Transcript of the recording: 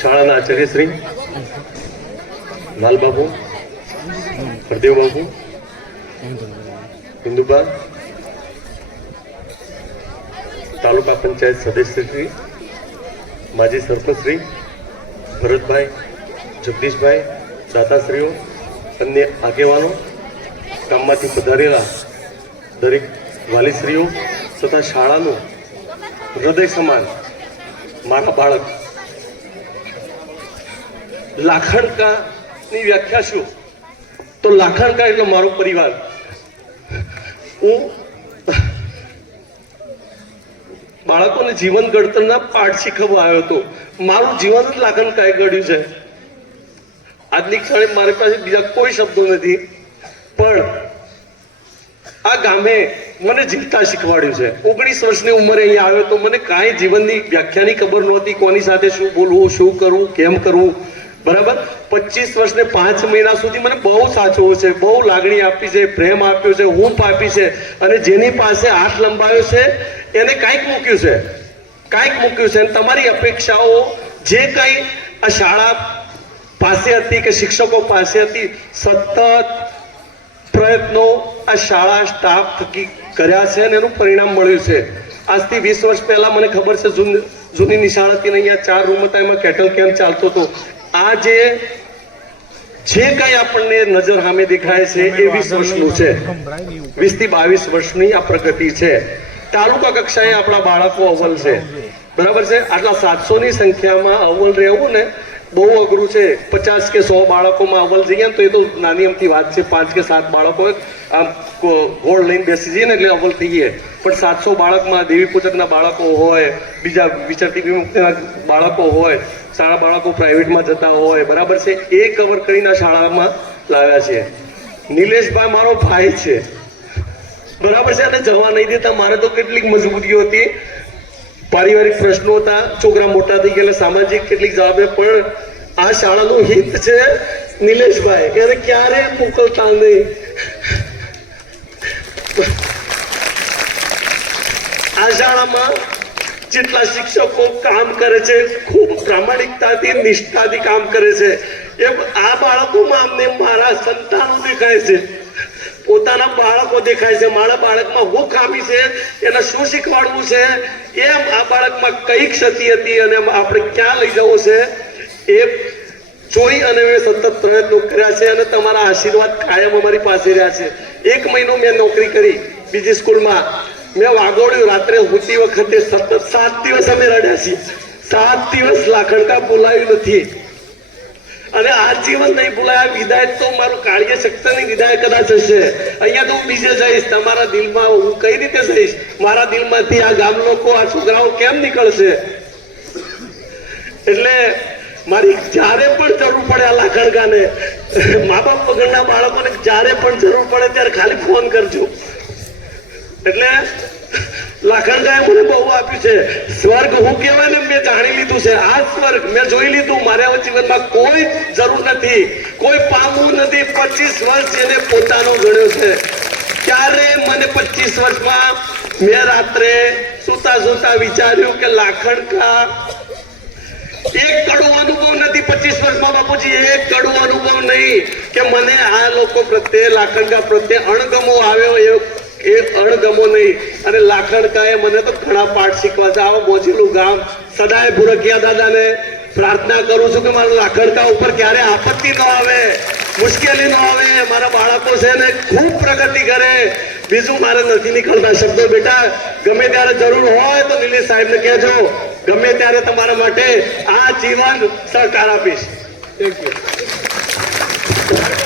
શાળાના આચાર્ય શ્રી લાલબાબુ, હરદેવબાબુ હિન્દુબા તાલુકા પંચાયત સદસ્યશ્રી, માજી સરપંચ શ્રી ભરતભાઈ, જગદીશભાઈ દાતાશ્રીઓ અન્ય આગેવાનો, ગામમાંથી પધારેલા દરેક વાલીશ્રીઓ તથા શાળાનું હૃદય સમાન મારા બાળક લાખણકાની વ્યાખ્યા શું? તો લાખણકા એટલે મારો પરિવાર. હું બાળકોને જીવન ઘડતરના પાઠ શીખવવા આવ્યો હતો. મારું જીવન જ લાખણકાએ ઘડ્યું છે. આજની ક્ષણે મારી પાસે બીજા કોઈ શબ્દો નથી. પણ આ ગામે મને જીવતા શીખવાડ્યું છે. ઓગણીસ વર્ષની ઉંમરે અહીંયા આવ્યો તો મને કાંઈ જીવનની વ્યાખ્યાની ખબર નહોતી કોની સાથે શું બોલવું, શું કરવું, કેમ કરવું. બરાબર? પચીસ વર્ષને પાંચ મહિના સુધી મને બહુ સાચવો છે, બહુ લાગણી આપી છે, પ્રેમ આપ્યો છે, હૂંફ આપી છે અને જેની પાસે હાથ લંબાવ્યો છે, એને કાંઈક મૂક્યું છે. કાંઈક મૂક્યું છે તમારી અપેક્ષાઓ જે કંઈ શાળા પાસે હતી કે શિક્ષકો પાસે હતી, સતત પ્રયત્નો આ શાળા સ્ટાફ થકી કર્યા છે અને એનું પરિણામ મળ્યું છે. આજથી વીસ વર્ષ પહેલા મને ખબર છે, જૂન- નિશાળ હતી અહીંયા ચાર રૂમ હતા, એમાં કેટલ કેમ્પ ચાલતો હતો. આ જે જે કઈ આપણને નજર સામે દેખાય છે એ વીસ વર્ષનું છે. વીસથી બાવીસ વર્ષની આ પ્રગતિ છે. તાલુકા કક્ષાએ આપણા બાળકો અવ્વલ છે. બરાબર છે? આટલા સાતસો ની સંખ્યામાં અવ્વલ રહેવું ને બહુ અઘરું છે. પચાસ કે સો બાળકોમાં અવ્વલ જઈએ ને તો એ તો નાની અમથી વાત છે. પાંચ કે સાત બાળકો આમ ગોળ લઈને બેસી જઈએ ને એટલે અવ્વલ થઈએ પણ સાતસો બાળકમાં દેવી પૂજકના બાળકો હોય, બીજા વિચારતી બાળકો હોય શાળા બાળકો પ્રાઇવેટમાં જતા હોય, બરાબર છે? એ કવર કરીને શાળામાં લાવ્યા છે. નિલેશભાઈ મારો ભાઈ છે. બરાબર છે? અને જવા નહીં દેતા. મારે તો કેટલીક મજબૂરીઓ હતી. પારિવારિક પ્રશ્નો હતા. છોકરા મોટા થઈ ગયા સામાજિક કેટલીક જવાબદારી પણ આ શાળાનું હિત છે નિલેશભાઈ. એને ક્યારે મોકલતા નહીં. આ શાળામાં જેટલા શિક્ષકો કામ કરે છે, ખૂબ પ્રામાણિકતાથી, નિષ્ઠાથી કામ કરે છે. એમ આ બાળકોમાં અમને મારા સંતાનો દેખાય છે. પોતાના બાળકો દેખાય છે. મારા બાળકમાં હું ખામી છે, એને શું શીખવાડવું છે? એમ આ બાળકમાં કઈ ક્ષતિ હતી અને આપણે ક્યાં લઈ જવું છે? એ જોઈ અને મેં સતત પ્રયત્નો કર્યા છે અને તમારા આશીર્વાદ કાયમ અમારી પાસે રહ્યા છે. એક મહિનો મેં નોકરી કરી બીજી સ્કૂલમાં. મેં વાગોડ્યું રાત્રે હોતી વખતે સતત સાત દિવસ અમે રડ્યા છીએ. સાત દિવસ લાખણકા બોલાયું નથી. અને આ જીવન નહીં ભૂલાયા, વિદાય તો મારું કાળીય શક્તિની વિદાય કદાચ હશે. અહીંયા તો હું બીજે જઈશ, તમારા દિલમાં હું કઈ રીતે જઈશ? મારા દિલમાંથી આ ગામ લોકો, આ છોકરાઓ કેમ નીકળશે? એટલે મારી જ્યારે પણ જરૂર પડે આ લાખણકાને મા બાપ વગરના બાળકોને જ્યારે પણ જરૂર પડે ત્યારે ખાલી ફોન કરજો. એટલે લાખણકાએ મને બહુ આપ્યું છે. સ્વર્ગ હું કહેવાય ને મેં જાણી લીધું છે. આ સ્વર્ગ મેં જોઈ લીધું. મારા જીવનમાં કોઈ જરૂર નથી. કોઈ પામવું નથી. પચીસ વર્ષ જેને પોતાનો ગણ્યો છે. ત્યારે મને પચીસ વર્ષમાં મેં રાત્રે સુતા સુતા વિચાર્યું કે લાખણકા એક કડવો અનુભવ નથી. પચીસ વર્ષમાં બાપુજી, એક કડવો અનુભવ નહીં કે મને આ લોકો પ્રત્યે લાખણકા પ્રત્યે અણગમો આવ્યો એ એ અણગમો નહીં. અને લાખણકાએ મને તો ઘણા પાઠ શીખવા છે. આવા બોચેલું ગામ. સદાય ભૂરકિયા દાદાને પ્રાર્થના કરું છું કે મારા લાખણકા ઉપર ક્યારે આપત્તિ ન આવે, મુશ્કેલી ન આવે. મારા બાળકો છે ને ખૂબ પ્રગતિ કરે. બીજું મારે નથી નીકળતા શબ્દો બેટા. ગમે ત્યારે જરૂર હોય તો નિલેશ સાહેબને કહેજો. ગમે ત્યારે તમારા માટે આ જીવન સહકાર આપીશ. Thank you